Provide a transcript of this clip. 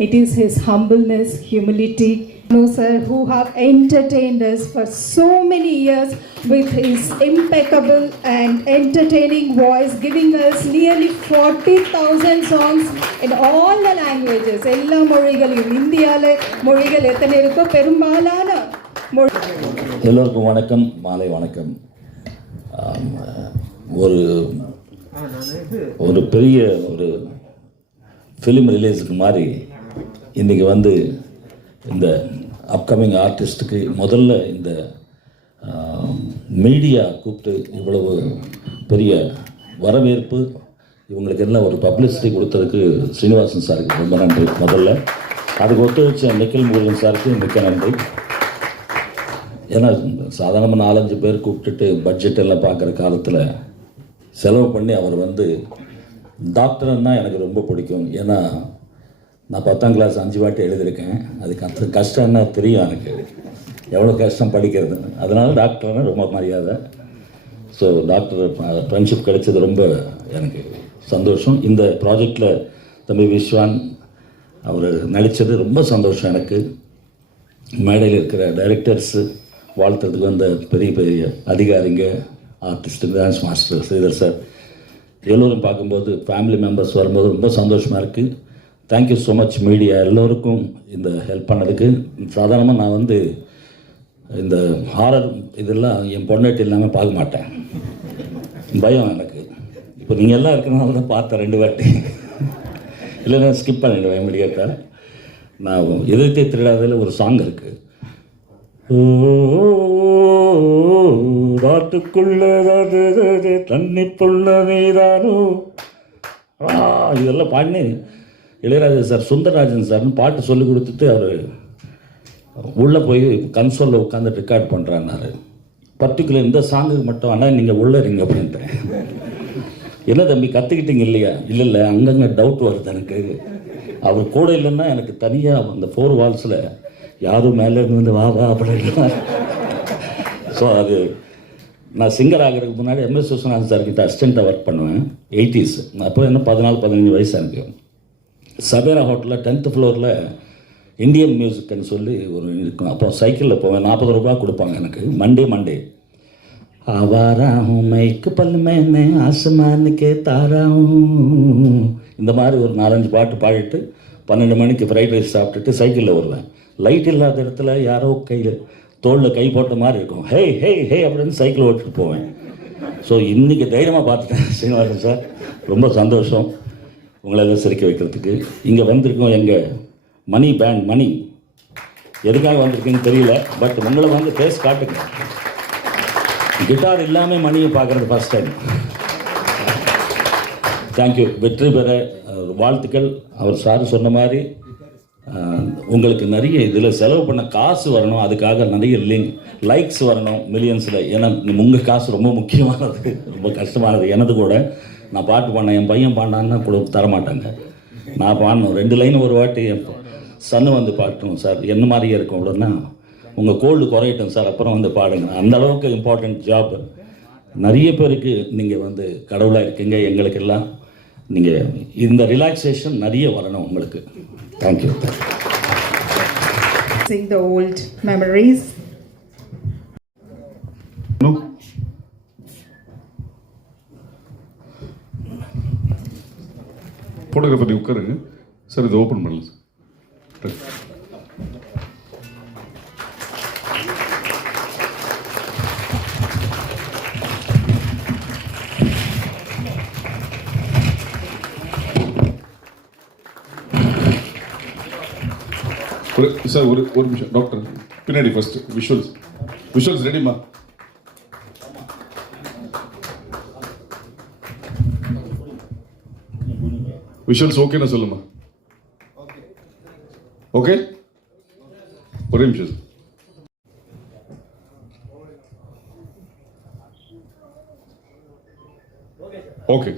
It is his humbleness, humility, no sir, who have entertained us for so many years with his impeccable and entertaining voice, giving us nearly 40,000 songs in all the languages. எல்லா மொழிகளையும் இந்தியாவில் மொழிகள் எத்தனை இருக்கோ பெரும்பாலான மொழி எல்லோருக்கும் வணக்கம் மாலை வணக்கம் ஆம், ஒரு ஒரு பெரிய ஒரு ஃபிலிம் ரிலீஸுக்கு மாதிரி இன்றைக்கி வந்து இந்த அப்கமிங் ஆர்டிஸ்ட்டுக்கு முதல்ல இந்த மீடியா கூப்பிட்டு இவ்வளவு பெரிய வரவேற்பு இவங்களுக்கு எல்லாம் ஒரு பப்ளிசிட்டி கொடுத்ததுக்கு ஸ்ரீனிவாசன் சாருக்கு ரொம்ப நன்றி. முதல்ல அதுக்கு ஒத்துழைச்ச நிக்கில் முருகன் சாருக்கு மிக்க நன்றி. ஏன்னா சாதாரணமாக நாலஞ்சு பேர் கூப்பிட்டுட்டு பட்ஜெட் எல்லாம் பார்க்குற காலத்தில் செலவு பண்ணி அவர் வந்து டாக்டர்னால் எனக்கு ரொம்ப பிடிக்கும். ஏன்னா நான் பத்தாம் கிளாஸ் அஞ்சு வாட்டி எழுதியிருக்கேன். அதுக்கு அந்த கஷ்டம்னா தெரியும் எனக்கு. எவ்வளோ கஷ்டம் படிக்கிறது. அதனால டாக்டர்னா ரொம்ப மரியாதை. ஸோ டாக்டர் ஃப்ரெண்ட்ஷிப் கிடைச்சது ரொம்ப எனக்கு சந்தோஷம். இந்த ப்ராஜெக்டில் தம்பி விஸ்வான் அவர் நடித்தது ரொம்ப சந்தோஷம் எனக்கு. மேடையில் இருக்கிற டைரக்டர்ஸு வாழ்த்துறதுக்கு வந்த பெரிய பெரிய அதிகாரிங்க artist dance master Sridhar sir. எல்லோரும் பார்க்கும்போது ஃபேமிலி மெம்பர்ஸ் வரும்போது ரொம்ப சந்தோஷமாக இருக்குது தேங்க்யூ ஸோ மச் மீடியா எல்லோருக்கும் இந்த ஹெல்ப் பண்ணதுக்கு. சாதாரணமாக நான் வந்து இந்த ஹாரர் இதெல்லாம் என் பொண்டாட்டி இல்லாமல் பார்க்க மாட்டேன். பயம் எனக்கு. இப்போ நீங்கள் எல்லாம் இருக்கிறனால தான் பார்த்தேன் ரெண்டு வாட்டி. இல்லைன்னா ஸ்கிப் பண்ணிடுவேன் இமீடியட்டாக நான் எதிர்த்தே திருடாதில் ஒரு சாங் இருக்குது காட்டுக்குள்ள தண்ணி புள்ள நீதானோ ஆ, இதெல்லாம் பாடினேன். இளையராஜா சார் சுந்தரராஜன் சார்னு பாட்டு சொல்லி கொடுத்துட்டு அவர் உள்ளே போய் கன்சோலில் உட்காந்து ரெக்கார்ட் பண்ணுறாருனாரு பர்டிகுலர் இந்த சாங்குக்கு மட்டும் ஆனால் நீங்கள் உள்ளே இருங்க அப்படின்ட்டு. என்ன தம்பி கற்றுக்கிட்டீங்க இல்லையா? இல்லை இல்லை அங்கங்கே டவுட் வருது எனக்கு. அவர் கூட இல்லைன்னா எனக்கு தனியாக அந்த ஃபோர் வால்ஸில் யாரும் மேலே இருந்து வா வா அப்படின்னா. ஸோ அது நான் சிங்கர் ஆகிறதுக்கு முன்னாடி எம்எஸ் விஸ்வநாதன் சார் கிட்ட அசிஸ்டண்ட்டாக ஒர்க் பண்ணுவேன். எயிட்டிஸ் அப்போ என்ன பதினாலு பதினஞ்சு வயசு எனக்கு. சபேரா ஹோட்டலில் டென்த்து ஃப்ளோரில் இந்தியன் மியூசிக்னு சொல்லி ஒரு இருக்கும் அப்போ சைக்கிளில் போவேன் நாற்பது ரூபா கொடுப்பாங்க எனக்கு மண்டே மண்டே आवारा हूँ मैं एक पल में मैं आसमान के तारा हूँ இந்த மாதிரி ஒரு நாலஞ்சு பாட்டு பாடிட்டு பன்னெண்டு மணிக்கு ஃப்ரைட் ரைஸ் சாப்பிட்டுட்டு சைக்கிளில் வருவேன் லைட் இல்லாத இடத்துல யாரோ கையில் தோளில் கை போட்ட மாதிரி இருக்கும் ஹே ஹே ஹே அப்படின்னு சைக்கிள் ஓட்டிட்டு போவேன் ஸோ இன்றைக்கி தைரியமாக பார்த்துட்டேன் சீனிவாசன் சார் ரொம்ப சந்தோஷம் உங்களை எல்லாம் சிரிக்க வைக்கிறதுக்கு. இங்கே வந்திருக்கோம் எங்கள் மணி பேண்ட் மணி. எதுக்காக வந்திருக்குன்னு தெரியல பட் உங்களை வந்து பேஸ் காட்டுங்க. கிட்டார் இல்லாமல் மணியை பார்க்குறது ஃபஸ்ட் டைம் தேங்க்யூ வெற்றி பெற வாழ்த்துக்கள். அவர் சார் சொன்ன மாதிரி உங்களுக்கு நிறைய இதில் செலவு பண்ண காசு வரணும். அதுக்காக நிறைய லிங்க் லைக்ஸ் வரணும் மில்லியன்ஸில் ஏன்னா உங்கள் காசு ரொம்ப முக்கியமானது ரொம்ப கஷ்டமானது. எனது கூட. நான் பாட்டு பாடினேன் என் பையன் பாடினான்னு கூட தரமாட்டாங்க. நான் பாடணும். ரெண்டு லைன் ஒரு வாட்டி என் சன்னு வந்து பாட்டணும் சார். என்ன மாதிரியே இருக்கும் உடனே உங்கள் கோல்டு குறையட்டும் சார். அப்புறம் வந்து பாடுங்க. அந்த அளவுக்கு இம்பார்ட்டண்ட் ஜாப் நிறைய பேருக்கு நீங்கள் வந்து கடவுளாக இருக்கீங்க. எங்களுக்கெல்லாம் நீங்கள் இந்த ரிலாக்ஸேஷன் நிறைய வரணும் உங்களுக்கு. Thank you sing the old memories. Photographer நீ உட்காருங்க சார் இதை ஓப்பன் பண்ணல சார். ஒரு சார் ஒரு ஒரு நிமிஷம். டாக்டர் பின்னாடி ஃபஸ்ட்டு விஷுவல்ஸ் விஷுவல்ஸ் ரெடிமா விஷுவல்ஸ் ஓகேன்னு சொல்லுமா ஓகே ஒரே நிமிஷம் ஓகே